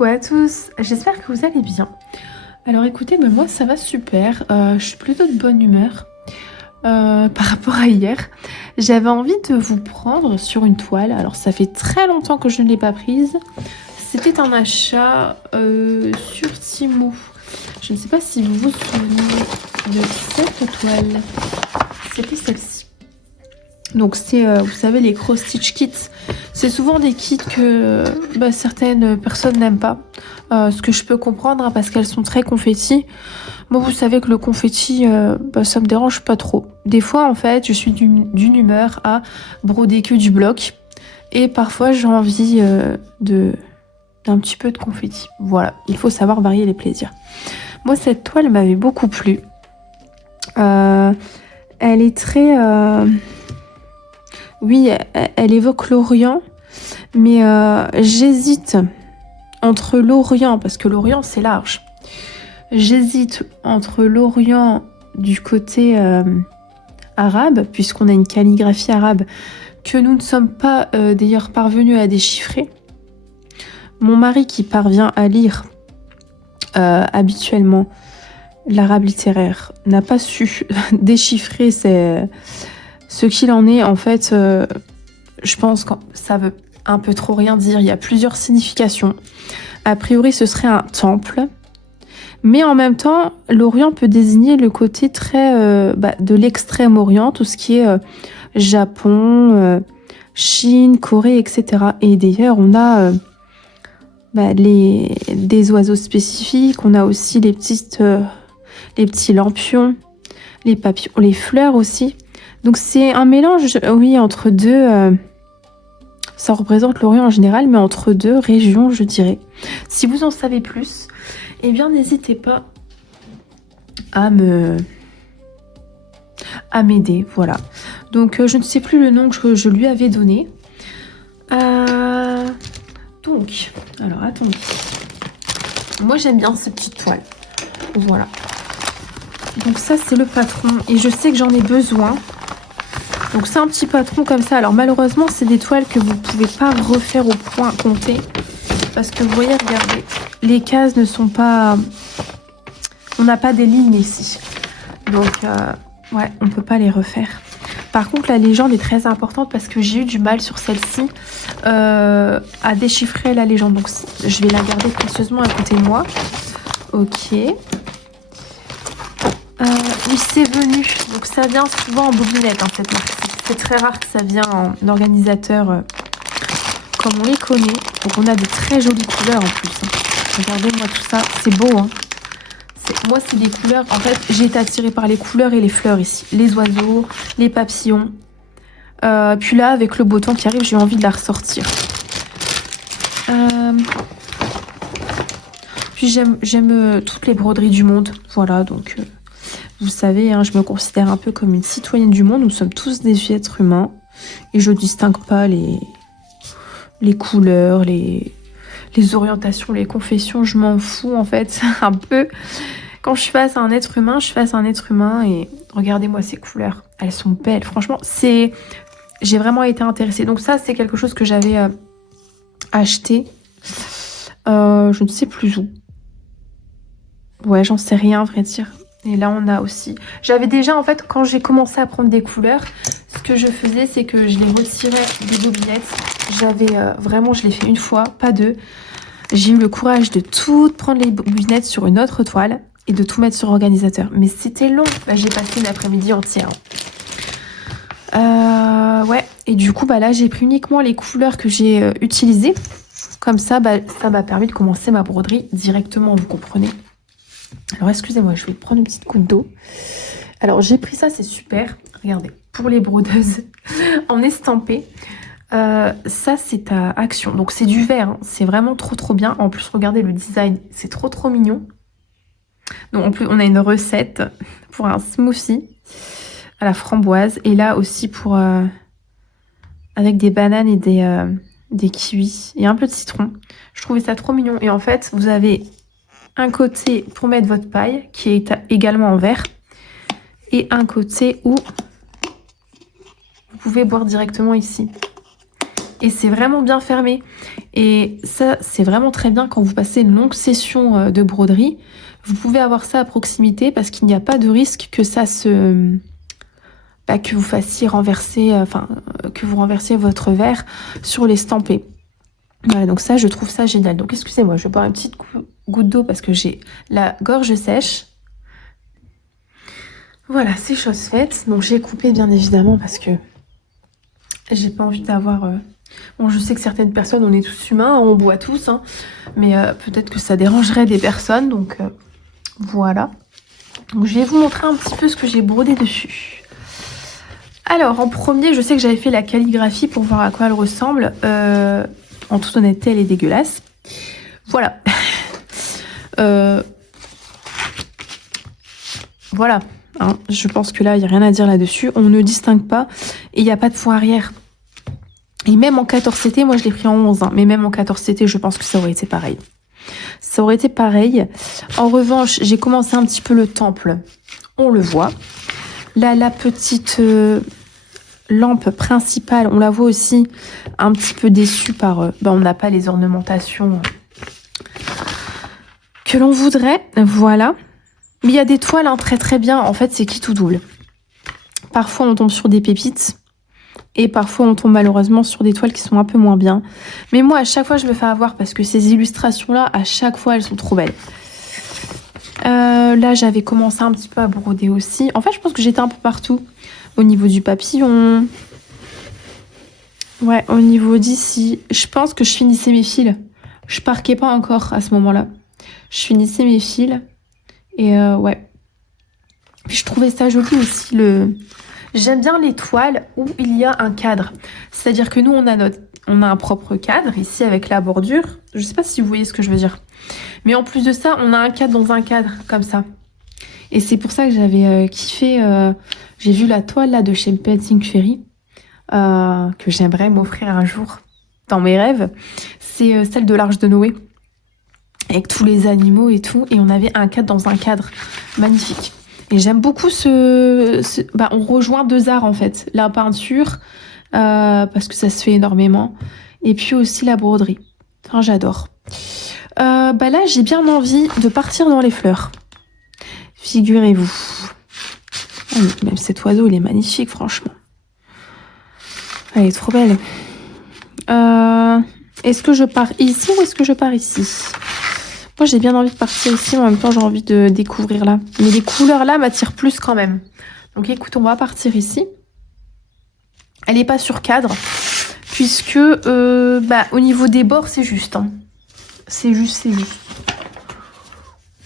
Coucou à tous, j'espère que vous allez bien. Alors écoutez, moi ça va super, je suis plutôt de bonne humeur par rapport à hier. J'avais envie de vous prendre sur une toile, alors ça fait très longtemps que je ne l'ai pas prise. C'était un achat sur Temu. Je ne sais pas si vous vous souvenez de cette toile, c'était celle-ci. Donc c'est, vous savez, les cross stitch kits. C'est souvent des kits que certaines personnes n'aiment pas. Ce que je peux comprendre hein, parce qu'elles sont très confetti. Moi, vous savez que le confetti, ça me dérange pas trop. Des fois, en fait, je suis d'une humeur à broder que du bloc. Et parfois, j'ai envie d'un petit peu de confetti. Voilà, il faut savoir varier les plaisirs. Moi, cette toile m'avait beaucoup plu. Elle est très... Oui, elle évoque l'Orient, mais j'hésite entre l'Orient, parce que l'Orient c'est large. J'hésite entre l'Orient du côté arabe, puisqu'on a une calligraphie arabe que nous ne sommes pas d'ailleurs parvenus à déchiffrer. Mon mari qui parvient à lire habituellement l'arabe littéraire n'a pas su déchiffrer ce qu'il en est. En fait, je pense que ça veut un peu trop rien dire. Il y a plusieurs significations. A priori, ce serait un temple. Mais en même temps, l'Orient peut désigner le côté très de l'extrême-orient, tout ce qui est Japon, Chine, Corée, etc. Et d'ailleurs, on a des oiseaux spécifiques. On a aussi les petits lampions, les papillons, les fleurs aussi. Donc c'est un mélange, oui, entre deux... ça représente l'Orient en général, mais entre deux régions, je dirais. Si vous en savez plus, eh bien n'hésitez pas à m'aider, voilà. Donc je ne sais plus le nom que je lui avais donné. Donc, alors attendez. Moi j'aime bien ces petites toiles. Voilà. Donc ça c'est le patron et je sais que j'en ai besoin. Donc c'est un petit patron comme ça. Alors malheureusement c'est des toiles que vous ne pouvez pas refaire au point compté. Parce que vous voyez, regardez, les cases ne sont pas... On n'a pas des lignes ici. Donc ouais, on ne peut pas les refaire. Par contre la légende est très importante parce que j'ai eu du mal sur celle-ci à déchiffrer la légende. Donc je vais la garder précieusement à côté de moi. Ok. Oui, c'est venu. Donc ça vient souvent en bobinette, hein, cette marque. C'est très rare que ça vient en organisateur comme on les connaît. Donc on a de très jolies couleurs en plus. Hein. Regardez-moi tout ça. C'est beau, hein. Moi, c'est des couleurs. En fait, j'ai été attirée par les couleurs et les fleurs ici. Les oiseaux, les papillons. Puis là, avec le beau temps qui arrive, j'ai envie de la ressortir. Puis j'aime toutes les broderies du monde. Voilà, donc... Vous savez, hein, je me considère un peu comme une citoyenne du monde. Nous sommes tous des êtres humains. Et je ne distingue pas les couleurs, les orientations, les confessions. Je m'en fous, en fait, un peu. Quand je suis face à un être humain, je suis face à un être humain. Et regardez-moi ces couleurs. Elles sont belles. Franchement, j'ai vraiment été intéressée. Donc ça, c'est quelque chose que j'avais acheté. Je ne sais plus où. Ouais, j'en sais rien, à vrai dire. Et là, on a aussi... J'avais déjà, en fait, quand j'ai commencé à prendre des couleurs, ce que je faisais, c'est que je les retirais des bobinettes. J'avais vraiment, je l'ai fait une fois, pas deux. J'ai eu le courage de tout prendre les bobinettes sur une autre toile et de tout mettre sur organisateur. Mais c'était long. Là, j'ai passé une après-midi entière. Ouais. Et du coup, là, j'ai pris uniquement les couleurs que j'ai utilisées. Comme ça, ça m'a permis de commencer ma broderie directement, vous comprenez. Alors excusez-moi, je vais prendre une petite goutte d'eau. Alors j'ai pris ça, c'est super. Regardez, pour les brodeuses en estampé. Ça c'est à Action. Donc c'est du vert, hein. C'est vraiment trop bien. En plus regardez le design, c'est trop mignon. Donc en plus on a une recette pour un smoothie à la framboise. Et là aussi pour avec des bananes et des kiwis et un peu de citron. Je trouvais ça trop mignon. Et en fait vous avez... un côté pour mettre votre paille qui est également en verre et un côté où vous pouvez boire directement ici. Et c'est vraiment bien fermé. Et ça, c'est vraiment très bien quand vous passez une longue session de broderie. Vous pouvez avoir ça à proximité parce qu'il n'y a pas de risque que ça se... que vous fassiez renverser, que vous renversiez votre verre sur l'estampé. Voilà, donc ça, je trouve ça génial. Donc excusez-moi, je vais boire une petite goutte d'eau parce que j'ai la gorge sèche. Voilà, c'est chose faite. Donc j'ai coupé bien évidemment parce que j'ai pas envie d'avoir... Bon, je sais que certaines personnes, on est tous humains, on boit tous, hein, mais peut-être que ça dérangerait des personnes, donc voilà. Donc je vais vous montrer un petit peu ce que j'ai brodé dessus. Alors, en premier, je sais que j'avais fait la calligraphie pour voir à quoi elle ressemble. En toute honnêteté, elle est dégueulasse. Voilà. Voilà. Hein, je pense que là, il n'y a rien à dire là-dessus. On ne distingue pas et il n'y a pas de point arrière. Et même en 14CT, moi je l'ai pris en 11, hein, mais même en 14CT, je pense que ça aurait été pareil. Ça aurait été pareil. En revanche, j'ai commencé un petit peu le temple. On le voit. Là, la petite lampe principale, on la voit aussi un petit peu déçue par... on n'a pas les ornementations que l'on voudrait. Voilà. Mais il y a des toiles hein, très très bien. En fait, c'est qui tout double. Parfois, on tombe sur des pépites. Et parfois, on tombe malheureusement sur des toiles qui sont un peu moins bien. Mais moi, à chaque fois, je me fais avoir parce que ces illustrations-là, à chaque fois, elles sont trop belles. Là, j'avais commencé un petit peu à broder aussi. En fait, je pense que j'étais un peu partout. Au niveau du papillon. Ouais, au niveau d'ici. Je pense que je finissais mes fils. Je parquais pas encore à ce moment-là. Je finissais mes fils. Et ouais. Puis je trouvais ça joli aussi, le... J'aime bien les toiles où il y a un cadre. C'est-à-dire que nous, on a un propre cadre ici avec la bordure. Je sais pas si vous voyez ce que je veux dire. Mais en plus de ça, on a un cadre dans un cadre, comme ça. Et c'est pour ça que j'avais kiffé. J'ai vu la toile là de chez Painting Ferry, que j'aimerais m'offrir un jour dans mes rêves. C'est celle de l'Arche de Noé, avec tous les animaux et tout. Et on avait un cadre dans un cadre. Magnifique. Et j'aime beaucoup on rejoint deux arts en fait. La peinture, parce que ça se fait énormément. Et puis aussi la broderie. Enfin, j'adore. Là, j'ai bien envie de partir dans les fleurs. Figurez-vous. Oh, même cet oiseau, il est magnifique, franchement. Elle est trop belle. Est-ce que je pars ici ou est-ce que je pars ici ? Moi, j'ai bien envie de partir ici, mais en même temps, j'ai envie de découvrir là. Mais les couleurs là m'attirent plus quand même. Donc écoute, on va partir ici. Elle n'est pas sur cadre, puisque au niveau des bords, c'est juste. Hein. C'est juste.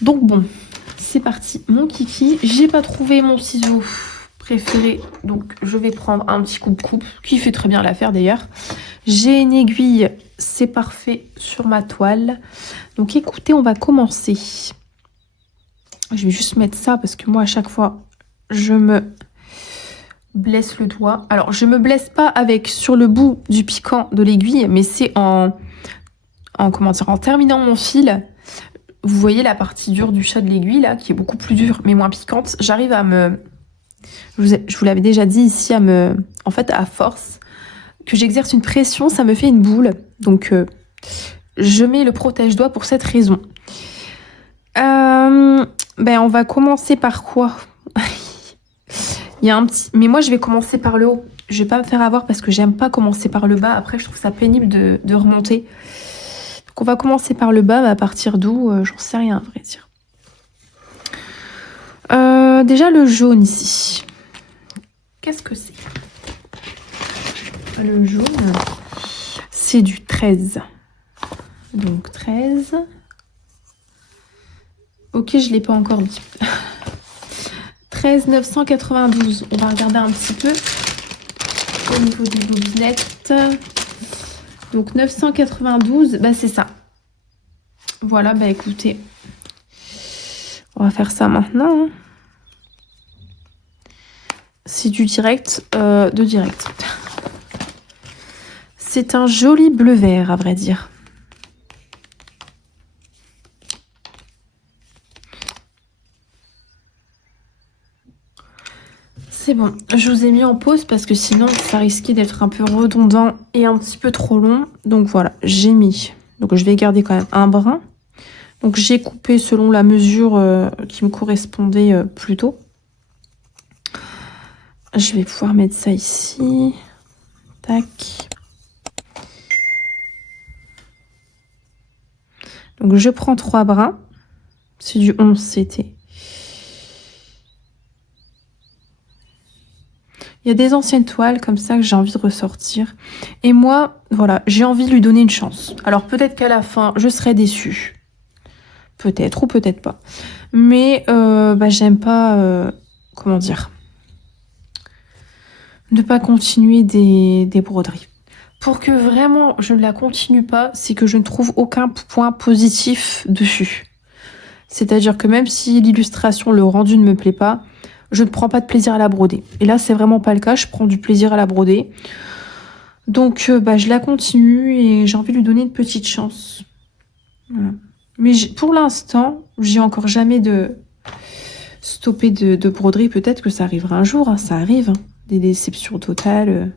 Donc bon, c'est parti. Mon kiki, j'ai pas trouvé mon ciseau préféré, donc je vais prendre un petit coupe-coupe, qui fait très bien l'affaire d'ailleurs. J'ai une aiguille, c'est parfait sur ma toile. Donc écoutez, on va commencer. Je vais juste mettre ça parce que moi à chaque fois, je me blesse le doigt. Alors je me blesse pas avec sur le bout du piquant de l'aiguille, mais c'est en terminant mon fil. Vous voyez la partie dure du chat de l'aiguille là, qui est beaucoup plus dure mais moins piquante. J'arrive à me... Je vous l'avais déjà dit ici, en fait, à force que j'exerce une pression, ça me fait une boule. Donc, je mets le protège-doigt pour cette raison. On va commencer par quoi? Il y a un petit... Mais moi, je vais commencer par le haut. Je vais pas me faire avoir parce que j'aime pas commencer par le bas. Après, je trouve ça pénible de remonter. Donc, on va commencer par le bas, mais à partir d'où, j'en sais rien, à vrai dire. Déjà, le jaune ici. Qu'est-ce que c'est? Le jaune, c'est du 13. Donc 13. Ok, je ne l'ai pas encore dit. 13 992. On va regarder un petit peu au niveau des bobinettes. Donc 992, c'est ça. Voilà, écoutez. On va faire ça maintenant. C'est du direct, de direct. C'est un joli bleu-vert, à vrai dire. C'est bon, je vous ai mis en pause parce que sinon ça risquait d'être un peu redondant et un petit peu trop long. Donc voilà, j'ai mis. Donc je vais garder quand même un brin. Donc j'ai coupé selon la mesure qui me correspondait plus tôt. Je vais pouvoir mettre ça ici. Tac. Donc je prends 3 brins. C'est du 11 CT. Il y a des anciennes toiles comme ça que j'ai envie de ressortir. Et moi, voilà, j'ai envie de lui donner une chance. Alors peut-être qu'à la fin, je serai déçue. Peut-être ou peut-être pas. Mais j'aime pas, comment dire, ne pas continuer des broderies. Pour que vraiment je ne la continue pas, c'est que je ne trouve aucun point positif dessus. C'est-à-dire que même si l'illustration, le rendu ne me plaît pas, je ne prends pas de plaisir à la broder. Et là, c'est vraiment pas le cas, je prends du plaisir à la broder. Donc, je la continue et j'ai envie de lui donner une petite chance. Voilà. Mais pour l'instant, j'ai encore jamais stoppé de broderie. Peut-être que ça arrivera un jour, hein, ça arrive. Hein. Des déceptions totales.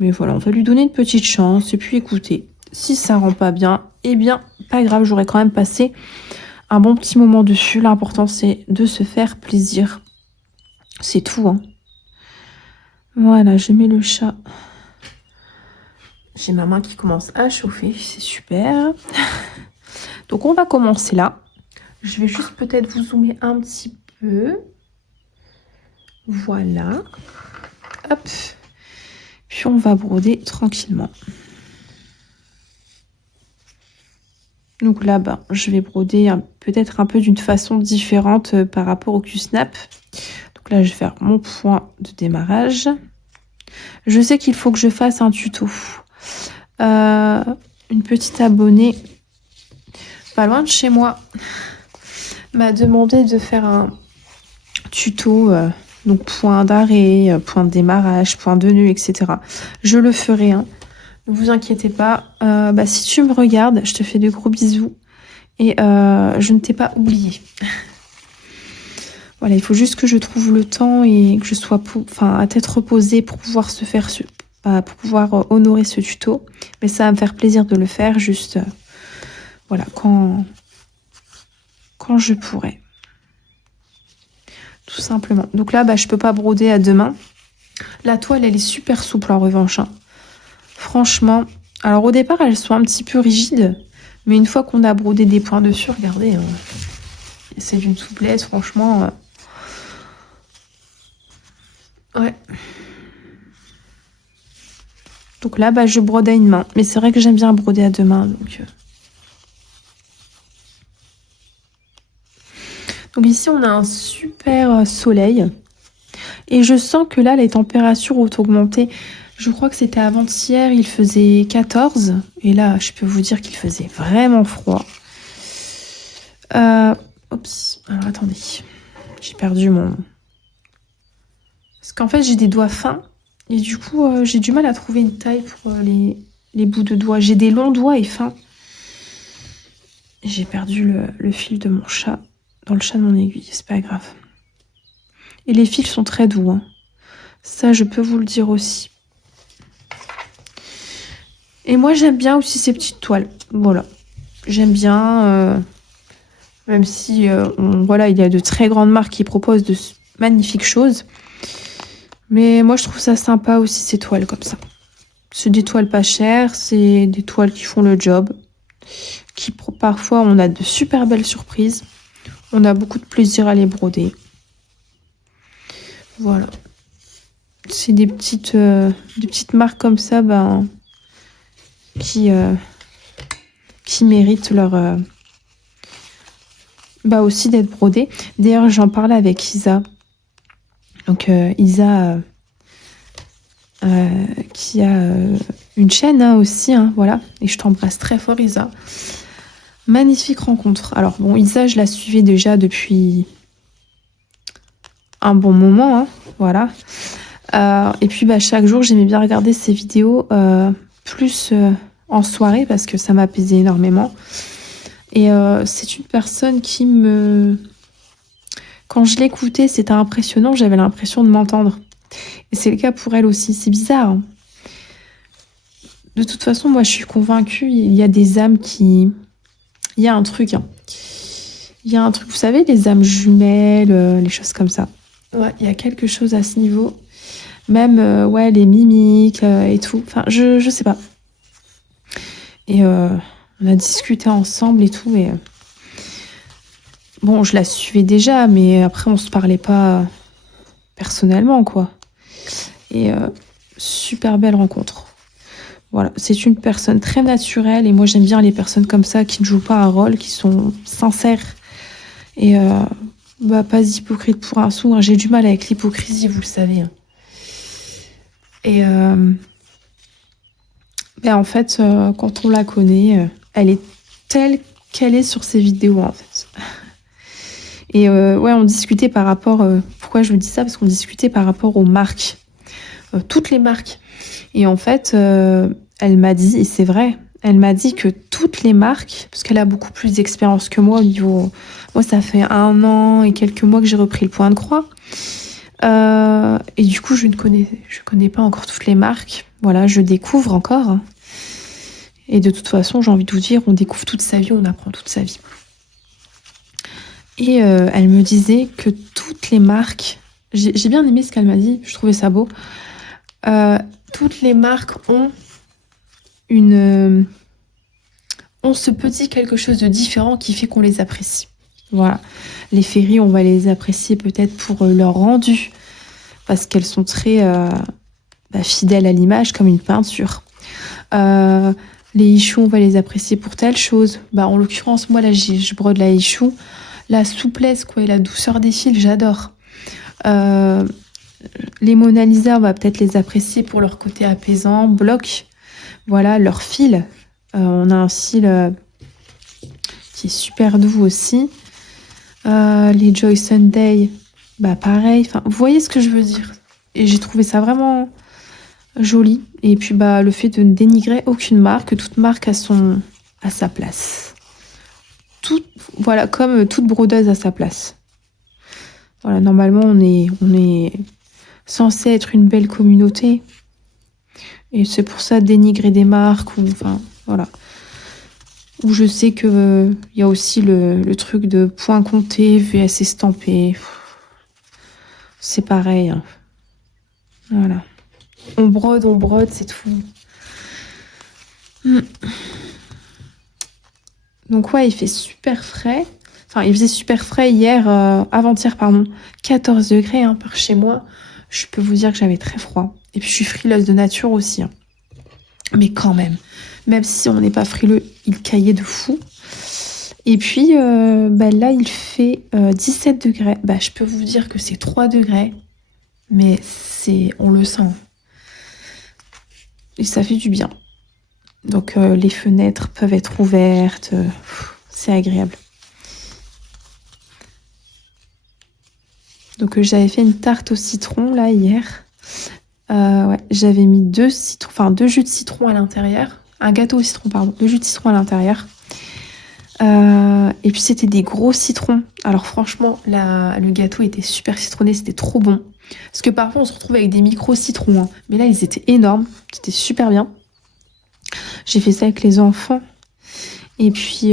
Mais voilà, on va lui donner une petite chance. Et puis, écoutez, si ça rend pas bien, eh bien, pas grave, j'aurais quand même passé un bon petit moment dessus. L'important, c'est de se faire plaisir. C'est tout, hein. Voilà, je mets le chat. J'ai ma main qui commence à chauffer, c'est super. Donc, on va commencer là. Je vais juste peut-être vous zoomer un petit peu. Voilà. Hop. Puis, on va broder tranquillement. Donc là, je vais broder peut-être un peu d'une façon différente par rapport au Q-Snap. Donc là, je vais faire mon point de démarrage. Je sais qu'il faut que je fasse un tuto. Une petite abonnée, pas loin de chez moi, m'a demandé de faire un tuto, donc point d'arrêt, point de démarrage, point de nœud, etc. Je le ferai, hein. Ne vous inquiétez pas. Si tu me regardes, je te fais de gros bisous. Et je ne t'ai pas oublié. Voilà, il faut juste que je trouve le temps et que je sois à tête reposée pour pouvoir pour pouvoir honorer ce tuto. Mais ça va me faire plaisir de le faire juste voilà, quand je pourrai. Tout simplement. Donc là, je peux pas broder à deux mains. La toile, elle est super souple en revanche, hein. Franchement, alors au départ, elles sont un petit peu rigides, mais une fois qu'on a brodé des points dessus, regardez, c'est d'une souplesse, franchement. Ouais. Donc là, je brode à une main, mais c'est vrai que j'aime bien broder à deux mains, Donc ici, on a un super soleil, et je sens que là, les températures ont augmenté. Je crois que c'était avant-hier, il faisait 14. Et là, je peux vous dire qu'il faisait vraiment froid. Oups, alors attendez. J'ai perdu mon... Parce qu'en fait, j'ai des doigts fins. Et du coup, j'ai du mal à trouver une taille pour les bouts de doigts. J'ai des longs doigts et fins. J'ai perdu le fil de mon chat. Dans le chat de mon aiguille, c'est pas grave. Et les fils sont très doux, hein. Ça, je peux vous le dire aussi. Et moi, j'aime bien aussi ces petites toiles. Voilà. J'aime bien, même si il y a de très grandes marques qui proposent de magnifiques choses. Mais moi, je trouve ça sympa aussi, ces toiles comme ça. C'est des toiles pas chères, c'est des toiles qui font le job. Parfois, on a de super belles surprises. On a beaucoup de plaisir à les broder. Voilà. C'est des petites marques comme ça, qui méritent leur aussi d'être brodées. D'ailleurs, j'en parlais avec Isa. Donc Isa qui a une chaîne aussi, hein, voilà. Et je t'embrasse très fort, Isa. Magnifique rencontre. Alors bon, Isa, je la suivais déjà depuis un bon moment, hein, voilà. Et puis chaque jour, j'aimais bien regarder ses vidéos plus en soirée parce que ça m'apaisait énormément. Et c'est une personne qui quand je l'écoutais, c'était impressionnant, j'avais l'impression de m'entendre. Et c'est le cas pour elle aussi, c'est bizarre, hein. De toute façon, moi je suis convaincue, il y a des âmes qui... Il y a un truc, hein. Il y a un truc, vous savez, les âmes jumelles, les choses comme ça. Ouais, il y a quelque chose à ce niveau. Même, ouais, les mimiques et tout. Enfin, je sais pas. Et on a discuté ensemble et tout. Et bon, je la suivais déjà, mais après, on se parlait pas personnellement, quoi. Et super belle rencontre. Voilà, c'est une personne très naturelle. Et moi, j'aime bien les personnes comme ça qui ne jouent pas un rôle, qui sont sincères. Et bah, pas hypocrite pour un sou, hein. J'ai du mal avec l'hypocrisie, vous le savez, hein. Et ben en fait, quand on la connaît, elle est telle qu'elle est sur ses vidéos, en fait. Et ouais, on discutait par rapport... pourquoi je vous dis ça? Parce qu'on discutait par rapport aux marques. Toutes les marques. Et en fait, elle m'a dit, et c'est vrai, elle m'a dit que toutes les marques, parce qu'elle a beaucoup plus d'expérience que moi au niveau... Moi, ça fait 1 an et quelques mois que j'ai repris le point de croix. Et du coup, je connais pas encore toutes les marques. Voilà, je découvre encore, hein. Et de toute façon, j'ai envie de vous dire, on découvre toute sa vie, on apprend toute sa vie. Et elle me disait que toutes les marques... J'ai bien aimé ce qu'elle m'a dit, je trouvais ça beau. Toutes les marques ont ont ce petit quelque chose de différent qui fait qu'on les apprécie. Voilà. Les Ferry, on va les apprécier peut-être pour leur rendu, parce qu'elles sont très fidèles à l'image, comme une peinture. Les Ichou, on va les apprécier pour telle chose. Bah, en l'occurrence, moi, là, je brode la Ichou. La souplesse, quoi, et la douceur des fils, j'adore. Les Mona Lisa, on va peut-être les apprécier pour leur côté apaisant, bloc. Voilà, leur fil. On a un fil qui est super doux aussi. Les Joy Sunday, bah pareil. Enfin, vous voyez ce que je veux dire. Et j'ai trouvé ça vraiment joli. Et puis bah le fait de ne dénigrer aucune marque, toute marque a sa place. Voilà, comme toute brodeuse a sa place. Voilà, normalement on est censé être une belle communauté. Et c'est pour ça dénigrer des marques ou enfin voilà. Où je sais que y a aussi le truc de point compté, VS estampé. C'est pareil, hein. Voilà. On brode, c'est tout. Donc ouais, il fait super frais. Enfin, il faisait super frais hier, avant-hier, pardon. 14 degrés hein, par chez moi. Je peux vous dire que j'avais très froid. Et puis je suis frileuse de nature aussi, hein. Mais quand même si on n'est pas frileux, il caillait de fou. Et puis là, il fait 17 degrés. Bah, je peux vous dire que c'est 3 degrés. Mais on le sent. Et ça fait du bien. Donc les fenêtres peuvent être ouvertes. C'est agréable. Donc j'avais fait une tarte au citron là hier. Ouais, j'avais mis 2 jus de citron à l'intérieur. Un gâteau au citron, pardon. 2 jus de citron à l'intérieur. Et puis c'était des gros citrons. Alors franchement, le gâteau était super citronné, c'était trop bon. Parce que parfois on se retrouve avec des micro citrons, hein. Mais là ils étaient énormes, c'était super bien. J'ai fait ça avec les enfants. Et puis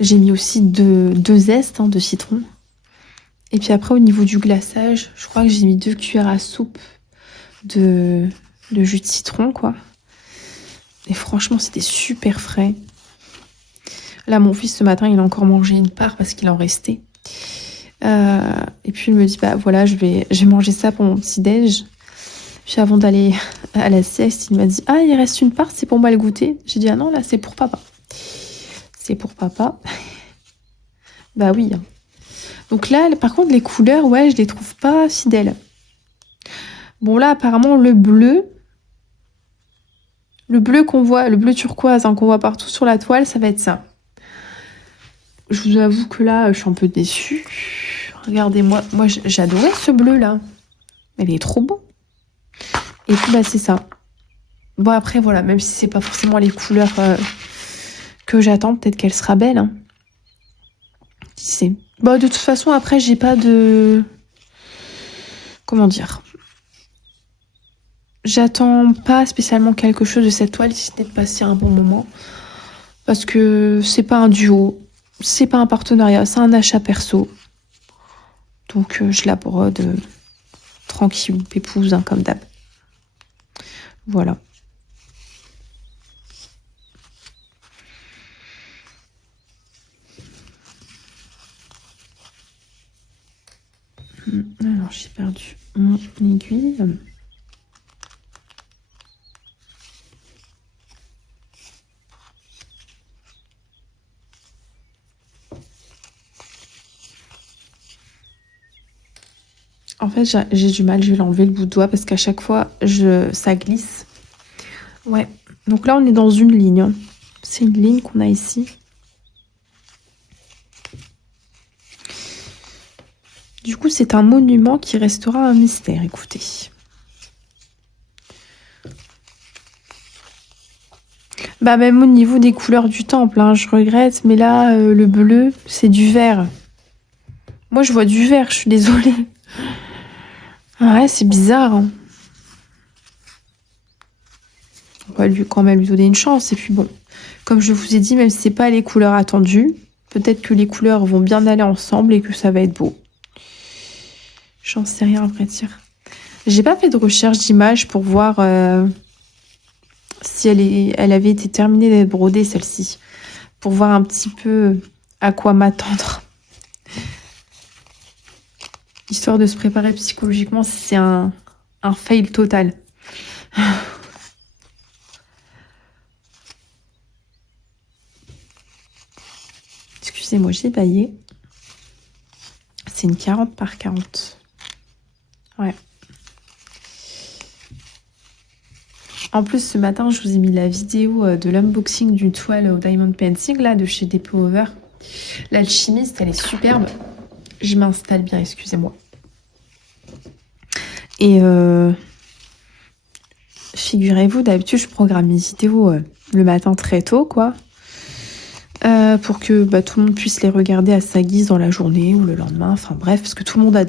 j'ai mis aussi deux zestes de citron. Et puis après au niveau du glaçage, je crois que j'ai mis 2 cuillères à soupe de jus de citron, quoi. Et franchement c'était super frais. Là, mon fils, ce matin, il a encore mangé une part parce qu'il en restait. Et puis, il me dit, bah voilà, je vais manger ça pour mon petit-déj. Puis avant d'aller à la sieste, il m'a dit, ah, il reste une part, c'est pour moi le goûter. J'ai dit, ah non, là, c'est pour papa. C'est pour papa. Bah oui. Donc là, par contre, les couleurs, ouais, je les trouve pas fidèles. Bon, là, apparemment, le bleu qu'on voit, le bleu turquoise qu'on voit partout sur la toile, ça va être ça. Je vous avoue que là, je suis un peu déçue. Regardez-moi, moi j'adorais ce bleu là. Il est trop beau. Et puis bah c'est ça. Bon après voilà, même si c'est pas forcément les couleurs que j'attends, peut-être qu'elle sera belle, hein. Qui sait. Bah, de toute façon, après, j'ai pas de... Comment dire? J'attends pas spécialement quelque chose de cette toile, si ce n'est de passer un bon moment. Parce que c'est pas un duo, c'est pas un partenariat, c'est un achat perso. Donc, je l'aborde tranquille, pépouse, hein, comme d'hab. Voilà. Alors, j'ai perdu mon aiguille. En fait, j'ai du mal, je vais l'enlever le bout de doigt parce qu'à chaque fois, ça glisse. Ouais. Donc là, on est dans une ligne, hein. C'est une ligne qu'on a ici. Du coup, c'est un monument qui restera un mystère, écoutez. Bah, même au niveau des couleurs du temple, hein, je regrette, mais là, le bleu, c'est du vert. Moi, je vois du vert, je suis désolée. Ouais, c'est bizarre, hein. On va quand même lui donner une chance. Et puis bon, comme je vous ai dit, même si c'est pas les couleurs attendues, peut-être que les couleurs vont bien aller ensemble et que ça va être beau. J'en sais rien, à vrai dire. J'ai pas fait de recherche d'image pour voir si elle avait été terminée d'être brodée, celle-ci. Pour voir un petit peu à quoi m'attendre. Histoire de se préparer psychologiquement si c'est un fail total. Excusez-moi, j'ai baillé. C'est une 40 par 40. Ouais. En plus, ce matin, je vous ai mis la vidéo de l'unboxing d'une toile au Diamond Painting, là, de chez Depot Over. L'alchimiste, elle est superbe. Je m'installe bien, excusez-moi. Et figurez-vous, d'habitude, je programme mes vidéos le matin très tôt, quoi. Pour que tout le monde puisse les regarder à sa guise dans la journée ou le lendemain. Enfin bref, parce que tout le monde a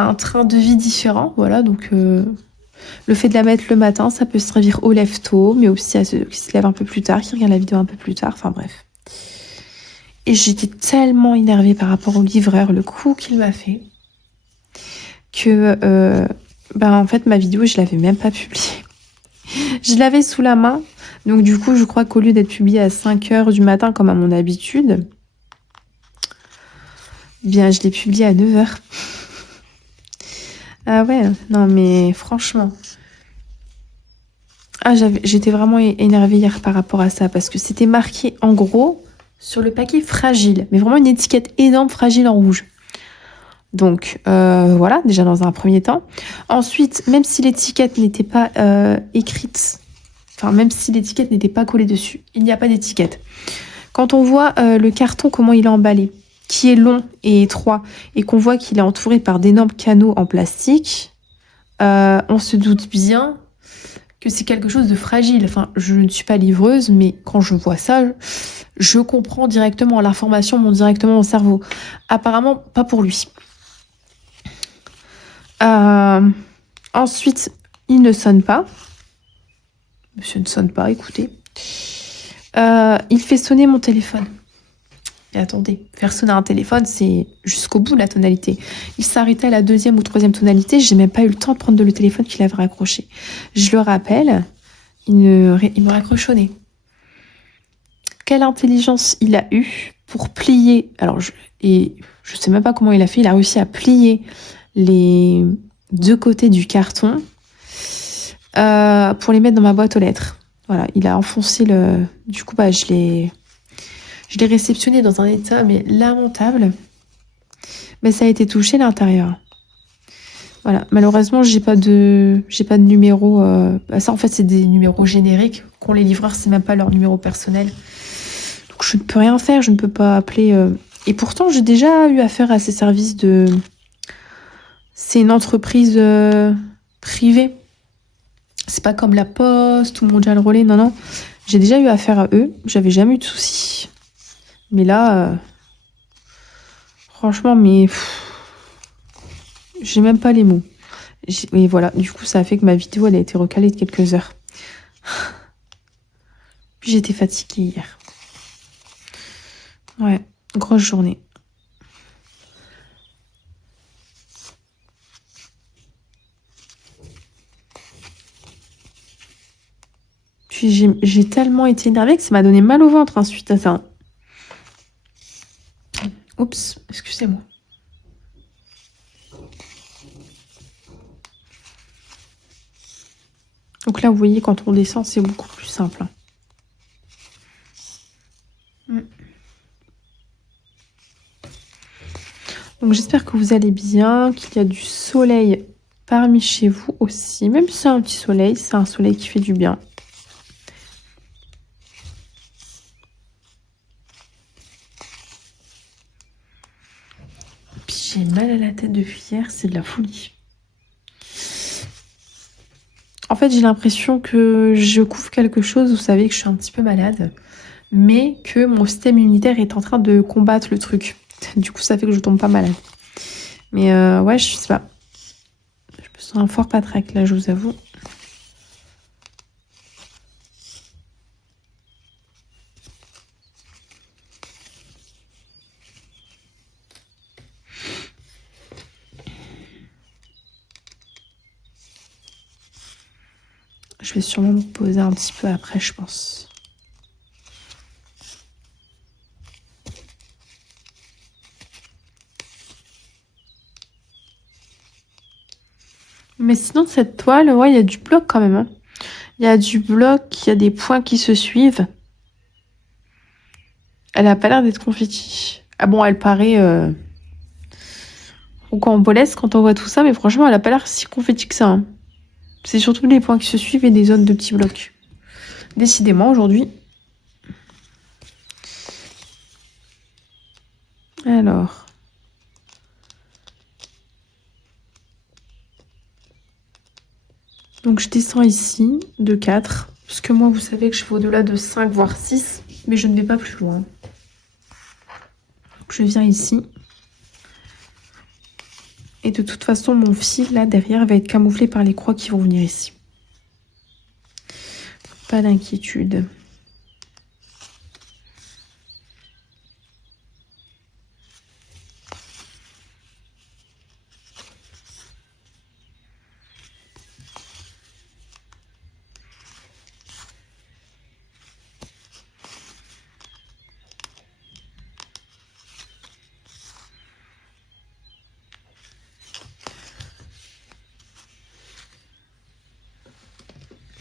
un train de vie différent. Voilà, donc le fait de la mettre le matin, ça peut servir aux lève tôt, mais aussi à ceux qui se lèvent un peu plus tard, qui regardent la vidéo un peu plus tard. Enfin bref. Et j'étais tellement énervée par rapport au livreur, le coup qu'il m'a fait, que en fait ma vidéo, je l'avais même pas publiée. Je l'avais sous la main. Donc du coup, je crois qu'au lieu d'être publiée à 5h du matin comme à mon habitude, bien je l'ai publiée à 9h. Ah ouais, non mais franchement. Ah, j'étais vraiment énervée hier par rapport à ça parce que c'était marqué en gros sur le paquet fragile, mais vraiment une étiquette énorme fragile en rouge. Donc voilà, déjà dans un premier temps. Ensuite, même si l'étiquette n'était pas écrite, enfin même si l'étiquette n'était pas collée dessus, il n'y a pas d'étiquette. Quand on voit le carton, comment il est emballé, qui est long et étroit, et qu'on voit qu'il est entouré par d'énormes canaux en plastique, on se doute bien que c'est quelque chose de fragile. Enfin, je ne suis pas livreuse, mais quand je vois ça, je comprends directement. L'information monte directement au cerveau. Apparemment, pas pour lui. Ensuite, il ne sonne pas. Monsieur ne sonne pas, écoutez. Il fait sonner mon téléphone. Et attendez, faire sonner un téléphone, c'est jusqu'au bout la tonalité. Il s'arrêtait à la 2e ou 3e tonalité. J'ai même pas eu le temps de prendre le téléphone qu'il avait raccroché. Je le rappelle, il me raccroche au nez. Quelle intelligence il a eu pour plier. Alors, je sais même pas comment il a fait. Il a réussi à plier les 2 côtés du carton pour les mettre dans ma boîte aux lettres. Voilà, il a enfoncé le... Du coup, je l'ai réceptionné dans un état mais lamentable. Mais ça a été touché à l'intérieur. Voilà, malheureusement, j'ai pas de numéro. Ça, en fait, c'est des numéros génériques qu'ont les livreurs, c'est même pas leur numéro personnel. Donc, je ne peux rien faire, je ne peux pas appeler. Et pourtant, j'ai déjà eu affaire à ces services de. C'est une entreprise privée. C'est pas comme la Poste ou Mondial Relais, non. J'ai déjà eu affaire à eux, j'avais jamais eu de soucis. Mais là, franchement, mais j'ai même pas les mots. Et voilà, du coup, ça a fait que ma vidéo, elle a été recalée de quelques heures. Puis j'étais fatiguée hier. Ouais, grosse journée. Puis j'ai tellement été énervée que ça m'a donné mal au ventre suite à ça. Oups, excusez-moi. Donc là, vous voyez, quand on descend, c'est beaucoup plus simple. Donc j'espère que vous allez bien, qu'il y a du soleil parmi chez vous aussi. Même si c'est un petit soleil, c'est un soleil qui fait du bien. Puis j'ai mal à la tête depuis hier, c'est de la folie. En fait, j'ai l'impression que je couvre quelque chose, vous savez que je suis un petit peu malade, mais que mon système immunitaire est en train de combattre le truc. Du coup, ça fait que je tombe pas malade. Mais ouais, je sais pas. Je me sens un fort patraque là, je vous avoue. Je vais sûrement me poser un petit peu après, je pense. Mais sinon, cette toile, ouais, il y a du bloc quand même. Hein. Il y a du bloc, il y a des points qui se suivent. Elle a pas l'air d'être confetti. Ah bon, elle paraît rocambolesque quand on voit tout ça, mais franchement, elle a pas l'air si confetti que ça. Hein. C'est surtout les points qui se suivent et des zones de petits blocs. Décidément, aujourd'hui. Alors. Donc, je descends ici de 4. Parce que moi, vous savez que je vais au-delà de 5, voire 6. Mais je ne vais pas plus loin. Donc, je viens ici. Et de toute façon, mon fil, là, derrière, va être camouflé par les croix qui vont venir ici. Pas d'inquiétude.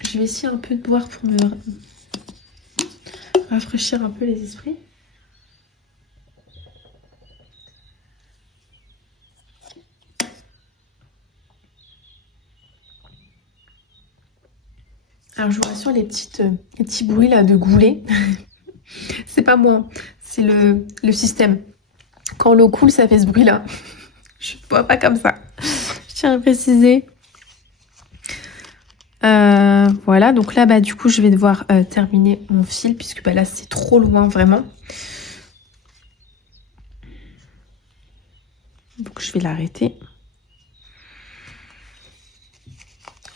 Je vais essayer un peu de boire pour me rafraîchir un peu les esprits. Alors je vous rassure, les petits bruits là de goulet, c'est pas moi, c'est le système. Quand l'eau coule, ça fait ce bruit là. Je ne bois pas comme ça. Je tiens à préciser. Voilà, donc là, bah, du coup, je vais devoir terminer mon fil puisque bah, là, c'est trop loin vraiment. Donc, je vais l'arrêter.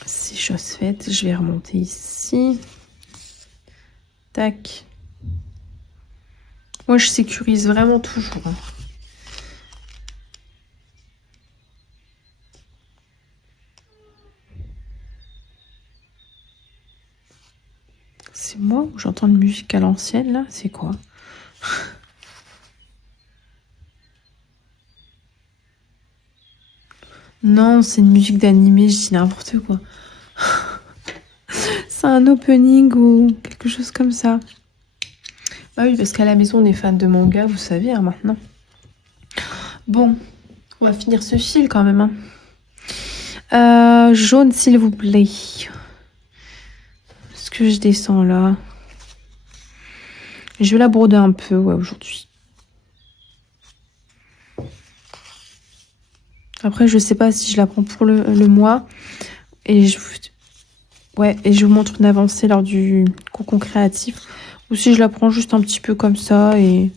C'est chose faite. Je vais remonter ici. Tac. Moi, je sécurise vraiment toujours. Hein. C'est moi ou j'entends une musique à l'ancienne là? C'est quoi? Non, c'est une musique d'animé, je dis n'importe quoi. C'est un opening ou quelque chose comme ça. Bah oui, parce qu'à la maison, on est fan de manga, vous savez, hein, maintenant. Bon, on va finir ce fil quand même. Hein. Jaune, s'il vous plaît. Est-ce que je descends là? Je vais la broder un peu, ouais, aujourd'hui. Après, je sais pas si je la prends pour le mois. Et je vous montre une avancée lors du cocon créatif. Ou si je la prends juste un petit peu comme ça et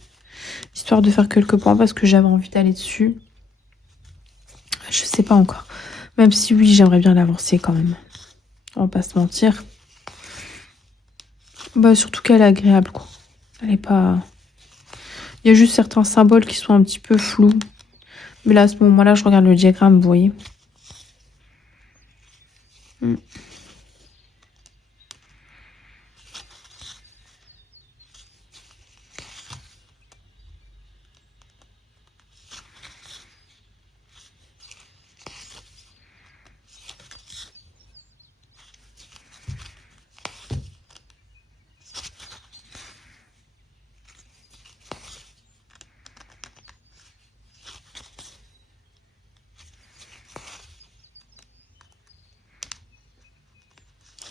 histoire de faire quelques points parce que j'avais envie d'aller dessus. Je sais pas encore. Même si oui, j'aimerais bien l'avancer quand même. On va pas se mentir. Bah, surtout qu'elle est agréable, quoi. Elle est pas... Il y a juste certains symboles qui sont un petit peu flous. Mais là, à ce moment-là, je regarde le diagramme, vous voyez.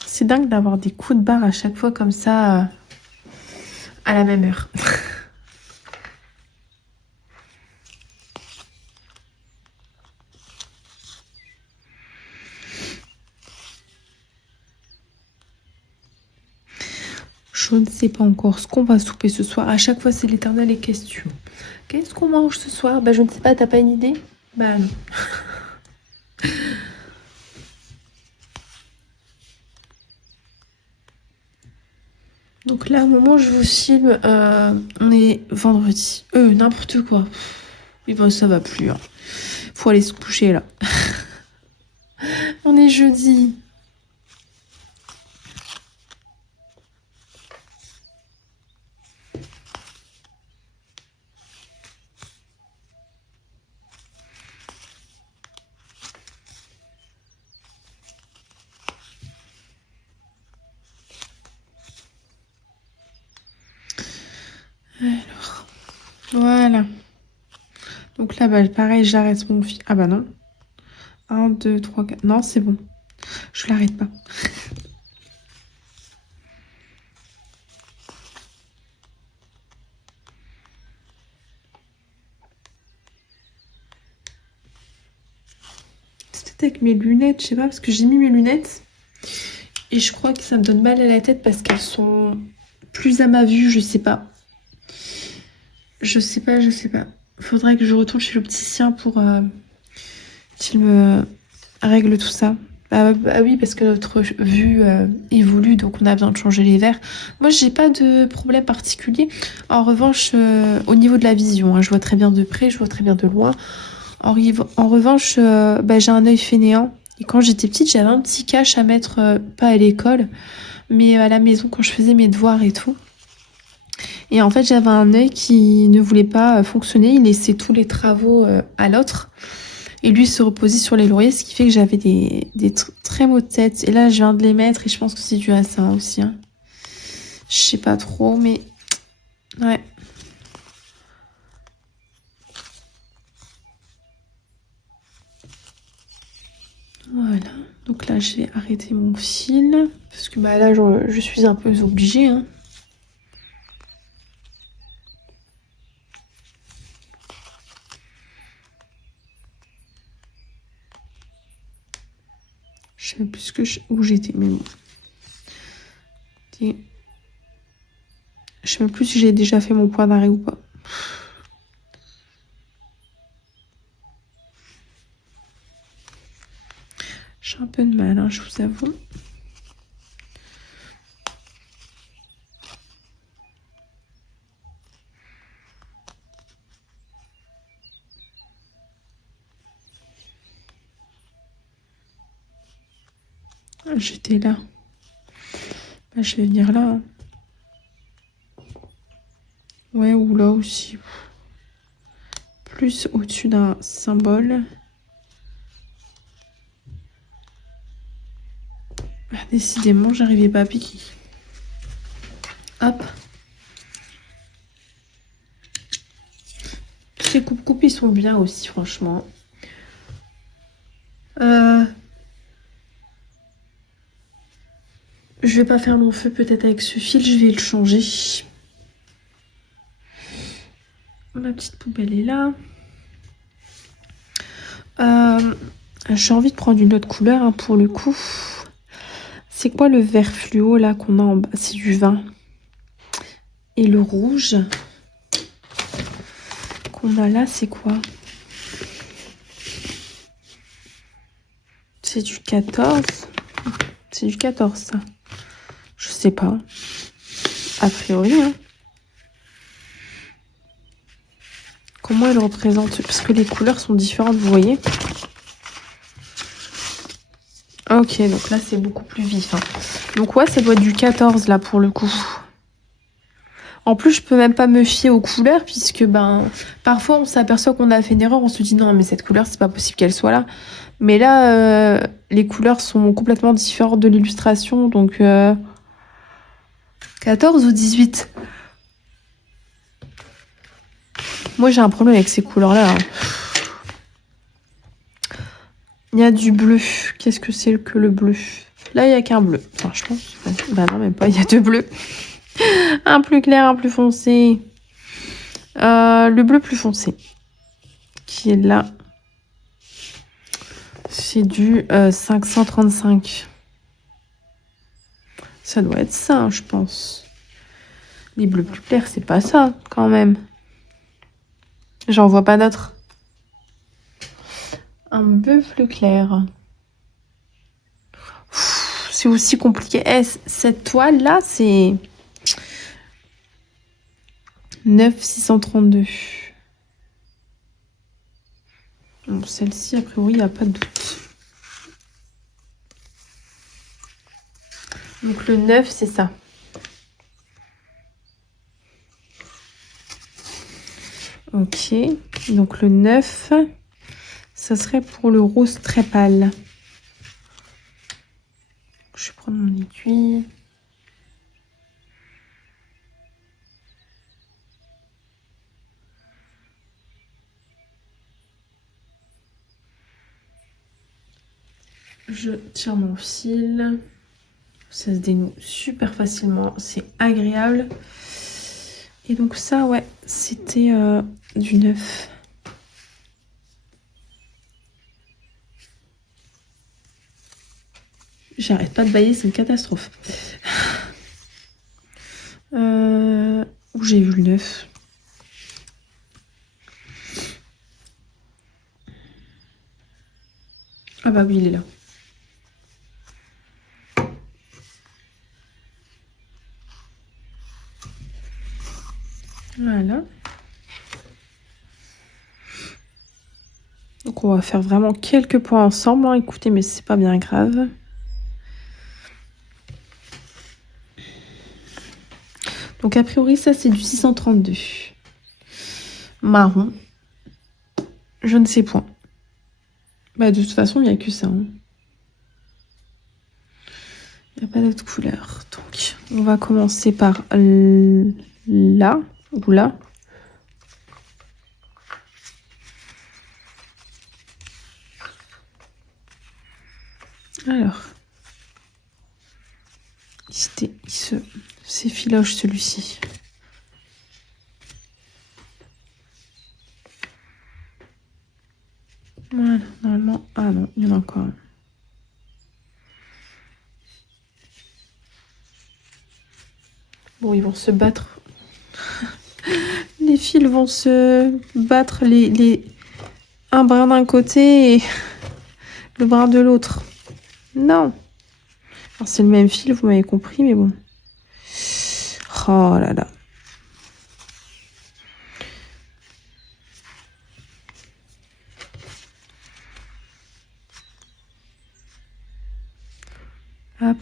C'est dingue d'avoir des coups de barre à chaque fois comme ça, à la même heure. Je ne sais pas encore ce qu'on va souper ce soir. À chaque fois, c'est l'éternelle les questions. Qu'est-ce qu'on mange ce soir? Bah, je ne sais pas, t'as pas une idée? Bah, non. Donc là, au moment où je vous filme, on est vendredi. N'importe quoi. Et ben, ça va plus. Hein. Faut aller se coucher, là. On est jeudi. Alors, voilà. Donc là, bah, pareil, j'arrête mon film. Ah bah non. 1, 2, 3, 4. Non, c'est bon. Je l'arrête pas. C'est peut-être avec mes lunettes, je sais pas, parce que j'ai mis mes lunettes. Et je crois que ça me donne mal à la tête parce qu'elles sont plus à ma vue, je sais pas. Je sais pas. Faudrait que je retourne chez l'opticien pour qu'il me règle tout ça. Bah oui, parce que notre vue évolue, donc on a besoin de changer les verres. Moi, j'ai pas de problème particulier. En revanche, au niveau de la vision, hein, je vois très bien de près, je vois très bien de loin. En revanche, bah, j'ai un œil fainéant. Et quand j'étais petite, j'avais un petit cache à mettre, pas à l'école, mais à la maison quand je faisais mes devoirs et tout. Et en fait, j'avais un œil qui ne voulait pas fonctionner. Il laissait tous les travaux à l'autre. Et lui se reposait sur les lauriers, ce qui fait que j'avais des très maux de tête. Et là, je viens de les mettre et je pense que c'est dû à ça aussi. Hein. Je sais pas trop, mais... Ouais. Voilà. Donc là, je vais arrêter mon fil. Parce que bah, là, je suis un peu obligée. Hein. Je sais même plus où j'étais, mais bon. Je sais même plus si j'ai déjà fait mon point d'arrêt ou pas. J'ai un peu de mal, hein, je vous avoue. J'étais là. Bah, je vais venir là. Hein. Ouais, ou là aussi. Plus au-dessus d'un symbole. Ah, décidément, j'arrivais pas à piquer. Hop. Ces coupe-coupes, ils sont bien aussi, franchement. Je vais pas faire mon feu peut-être avec ce fil, je vais le changer. Ma petite poubelle est là. J'ai envie de prendre une autre couleur hein, pour le coup. C'est quoi le vert fluo là qu'on a en bas? C'est du vin. Et le rouge. qu'on a là, c'est quoi? C'est du 14. C'est du 14, ça. Je sais pas. A priori, hein. Comment elle représente? Parce que les couleurs sont différentes, vous voyez? Ok, donc là, c'est beaucoup plus vif. Hein. Donc ouais, ça doit être du 14, là, pour le coup. En plus, je peux même pas me fier aux couleurs, puisque, parfois, on s'aperçoit qu'on a fait une erreur, on se dit, non, mais cette couleur, c'est pas possible qu'elle soit là. Mais là, les couleurs sont complètement différentes de l'illustration, donc 14 ou 18. Moi, j'ai un problème avec ces couleurs-là. Hein. Il y a du bleu. Qu'est-ce que c'est que le bleu? Là, il n'y a qu'un bleu. Enfin, je pense. Bah non, même pas. Il y a deux bleus. Un plus clair, un plus foncé. Le bleu plus foncé. Qui est là. C'est du 535. Ça doit être ça, je pense. Les bleus plus clairs, c'est pas ça, quand même. J'en vois pas d'autres. Un bleu plus clair. C'est aussi compliqué. Cette toile-là, c'est 9,632. Bon, celle-ci, a priori, il n'y a pas de doute. Donc le 9, c'est ça. Ok. Donc le 9, ça serait pour le rose très pâle. Je vais prendre mon aiguille. Je tire mon fil. Ça se dénoue super facilement. C'est agréable. Et donc ça, ouais, c'était du 9. J'arrête pas de bailler, c'est une catastrophe. Où j'ai vu le 9. Ah bah oui, il est là. Voilà. Donc on va faire vraiment quelques points ensemble. Hein. Écoutez, mais c'est pas bien grave. Donc a priori, ça c'est du 632. Marron. Je ne sais point. Bah de toute façon, il n'y a que ça. Hein. Il n'y a pas d'autre couleur. Donc on va commencer par là ou là. Alors, il s'effiloche celui-ci. Voilà, normalement. Ah non, il y en a encore un. Bon, ils vont se battre. Les fils vont se battre un brin d'un côté et le brin de l'autre. Non. Alors, c'est le même fil, vous m'avez compris, mais bon. Oh là là. Hop.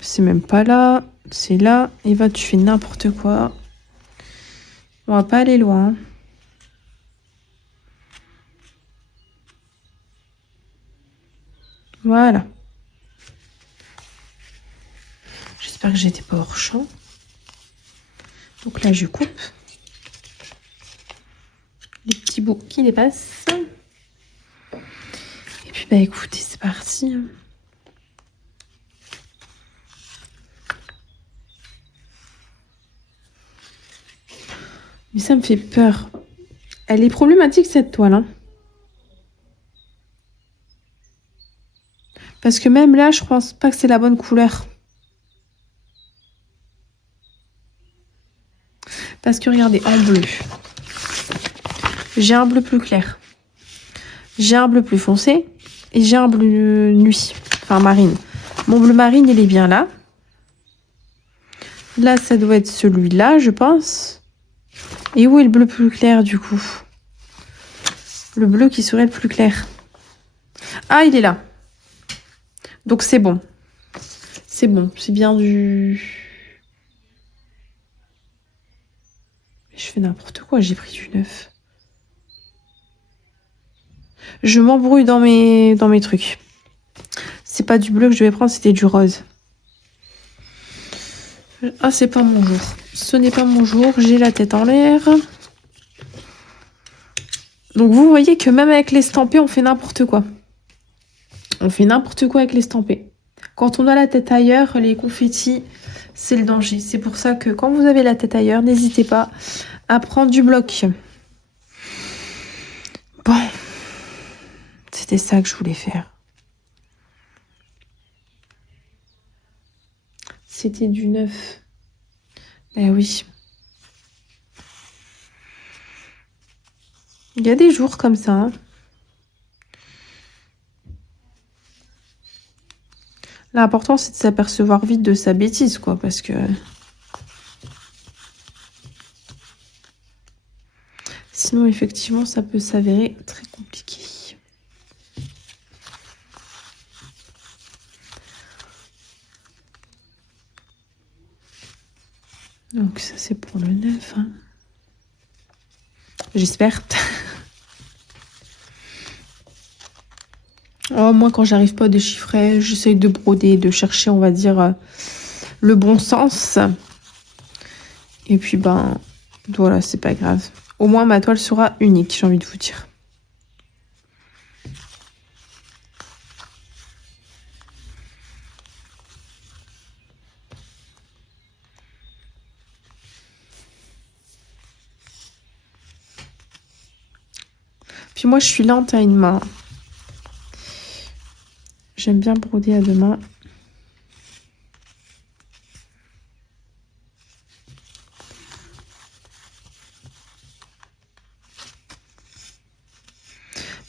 C'est même pas là. C'est là. Eva, tu fais n'importe quoi. On va pas aller loin. Voilà. J'espère que j'étais pas hors champ. Donc là, je coupe les petits bouts qui dépassent. Et puis, bah écoutez, c'est parti. Mais ça me fait peur. Elle est problématique, cette toile. Hein. Parce que même là, je pense pas que c'est la bonne couleur. Parce que regardez, en bleu. J'ai un bleu plus clair. J'ai un bleu plus foncé. Et j'ai un bleu nuit. Enfin, marine. Mon bleu marine, il est bien là. Là, ça doit être celui-là, je pense. Et où est le bleu plus clair, du coup? Le bleu qui serait le plus clair. Ah, il est là. Donc, c'est bon. C'est bon. C'est bien du... Je fais n'importe quoi. J'ai pris du neuf. Je m'embrouille dans mes trucs. C'est pas du bleu que je devais prendre, c'était du rose. Ah, c'est pas mon jour. Ce n'est pas mon jour. J'ai la tête en l'air. Donc, vous voyez que même avec l'estampé, on fait n'importe quoi. On fait n'importe quoi avec l'estampé. Quand on a la tête ailleurs, les confettis, c'est le danger. C'est pour ça que quand vous avez la tête ailleurs, n'hésitez pas à prendre du bloc. Bon. C'était ça que je voulais faire. C'était du neuf. Ben oui. Il y a des jours comme ça. Hein. L'important, c'est de s'apercevoir vite de sa bêtise, quoi, parce que... Sinon, effectivement, ça peut s'avérer très compliqué. Donc ça, c'est pour le 9. Hein. J'espère. Oh, moi, quand j'arrive pas à déchiffrer, j'essaye de broder, de chercher, on va dire, le bon sens. Et puis, ben, voilà, c'est pas grave. Au moins, ma toile sera unique, j'ai envie de vous dire. Puis moi, je suis lente à une main. J'aime bien broder à deux mains.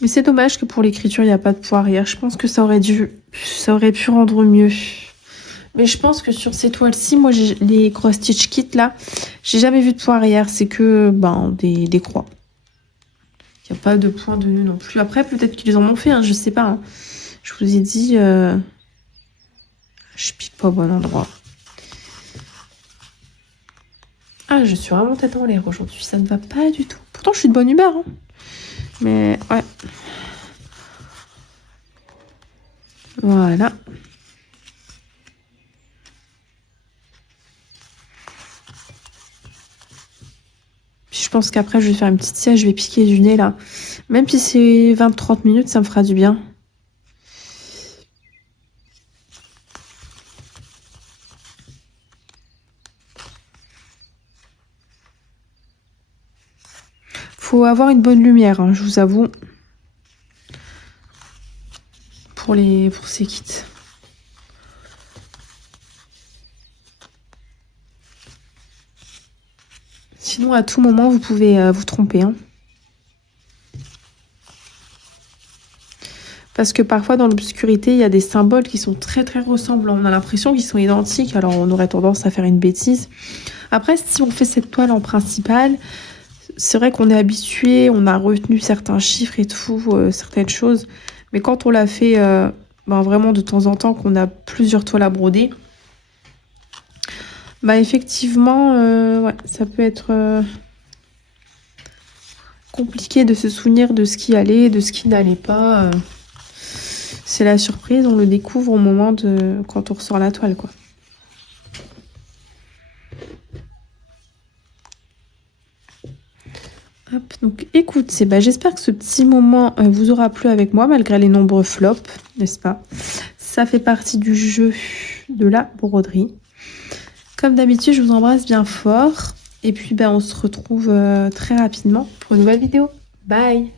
Mais c'est dommage que pour l'écriture, il n'y a pas de poirière. Je pense que ça aurait pu rendre mieux. Mais je pense que sur ces toiles-ci, moi, les cross stitch kit, là, j'ai jamais vu de poirière. C'est que ben, des croix. Il n'y a pas de point de nœud non plus. Après, peut-être qu'ils en ont fait, hein, je sais pas. Hein. Je vous ai dit, je pique pas au bon endroit. Ah, je suis vraiment tête en l'air aujourd'hui. Ça ne va pas du tout. Pourtant, je suis de bonne humeur. Hein. Mais, ouais. Voilà. Puis je pense qu'après, je vais faire une petite sieste. Je vais piquer du nez, là. Même si c'est 20-30 minutes, ça me fera du bien. Faut avoir une bonne lumière, hein, je vous avoue. Pour ces kits. Sinon, à tout moment, vous pouvez vous tromper. Hein. Parce que parfois, dans l'obscurité, il y a des symboles qui sont très, très ressemblants. On a l'impression qu'ils sont identiques, alors on aurait tendance à faire une bêtise. Après, si on fait cette toile en principale, c'est vrai qu'on est habitué, on a retenu certains chiffres et tout, certaines choses. Mais quand on l'a fait ben vraiment de temps en temps, qu'on a plusieurs toiles à broder, bah effectivement, ouais, ça peut être compliqué de se souvenir de ce qui allait, de ce qui n'allait pas. C'est la surprise, on le découvre au moment de quand on ressort la toile, quoi. Hop, donc écoutez, bah, j'espère que ce petit moment vous aura plu avec moi, malgré les nombreux flops, n'est-ce pas? Ça fait partie du jeu de la broderie. Comme d'habitude, je vous embrasse bien fort. Et puis, ben, on se retrouve très rapidement pour une nouvelle vidéo. Bye!